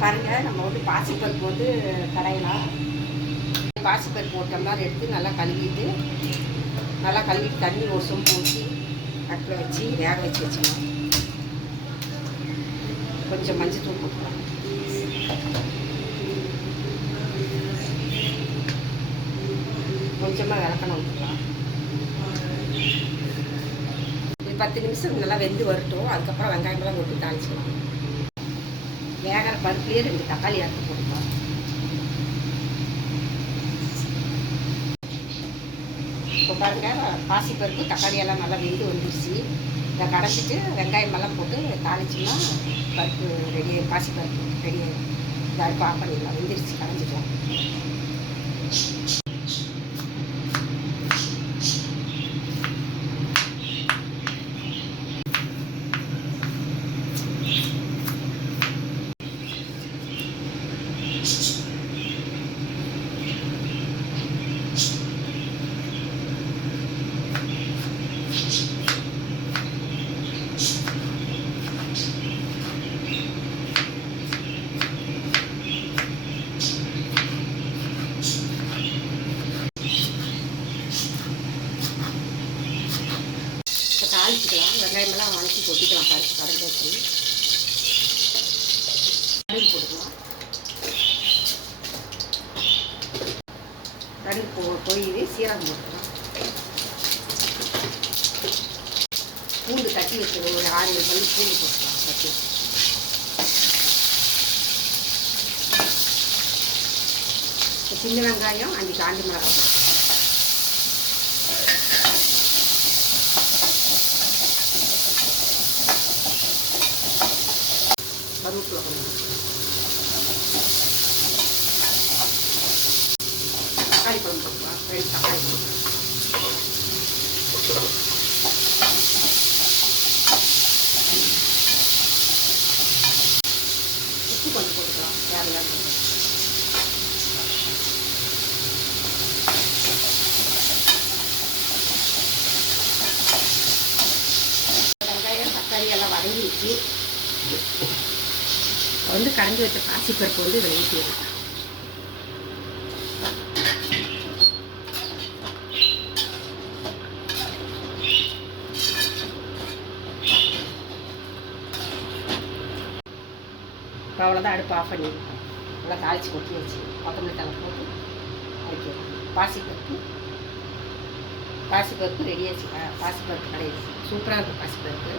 பாருங்கள், நம்ம வந்து பாசிப்பருப்பு வந்து கடையலாம். பாசிப்பருப்பு போட்டோம்னா எடுத்து நல்லா கழுவிட்டு தண்ணி ஒரு சொம்பு ஊற்றி அடுப்பில் வச்சு வேக வச்சு வச்சுக்கலாம். கொஞ்சம் மஞ்சள் போட்டுக்கலாம். கொஞ்சமாக விளக்கெண்ணெய் ஊற்றிக்கலாம். இது 10 நிமிஷம் நல்லா வெந்து வரட்டும். அதுக்கப்புறம் வெங்காயமெல்லாம் போட்டு தாளிச்சுக்கலாம். வேகிற பருப்புலேயே 2 தக்காளி அறுத்து போட்டுக்கலாம். இப்போ பாருங்கள், பாசிப்பருப்பு தக்காளியெல்லாம் நல்லா வெந்து வந்துடுச்சு. இதை கடைச்சிட்டு வெங்காயமெல்லாம் போட்டு தாளிச்சோம்னா பருப்பு ரெடியாக பாசிப்பருப்பு ரெடியாக இந்த அடுப்பு ஆஃப் பண்ணிடலாம். வெந்துடுச்சு, கடைஞ்சிக்கலாம். தாளிச்சிக்கலாம். வெங்காயமெல்லாம் வதக்கி கொட்டிக்கலாம். பருப்பு கடைஞ்சி வச்சு கடுகு போட்டுக்கலாம். கடுகு பொரியுது, சீரகம் போட்டுக்கலாம். பூண்டு தட்டி வச்சுருவோம். ஒரு 6-7 பல்லு பூண்டு போட்டுக்கலாம். தட்டி சின்ன வெங்காயம் 5 காஞ்சி மிளகாய் போட்டுக்கலாம். கருவேப்பிலை கொஞ்சம், தக்காளி பழம் போட்டுக்கலாம். 2 தக்காளி பழம், உப்பு கொஞ்சம் போட்டுக்கலாம். தேவையான வெங்காயம் தக்காளி எல்லாம் வதங்கிடுச்சு. வந்து கரைஞ்சி வச்ச பாசிப்பருப்பு வந்து இதில் ஊற்றிடலாம். இப்போ அவ்வளோதான், அடுப்பு ஆஃப் பண்ணிடுவோம். நல்லா தாளித்து கொட்டி வச்சு கொத்தமல்லி தலை போட்டு வைக்கலாம். பாசிப்பருப்பு ரெடியாச்சு. பாசிப்பருப்பு கடையிடுச்சு. சூப்பராக இருக்கும் பாசிப்பருப்பு.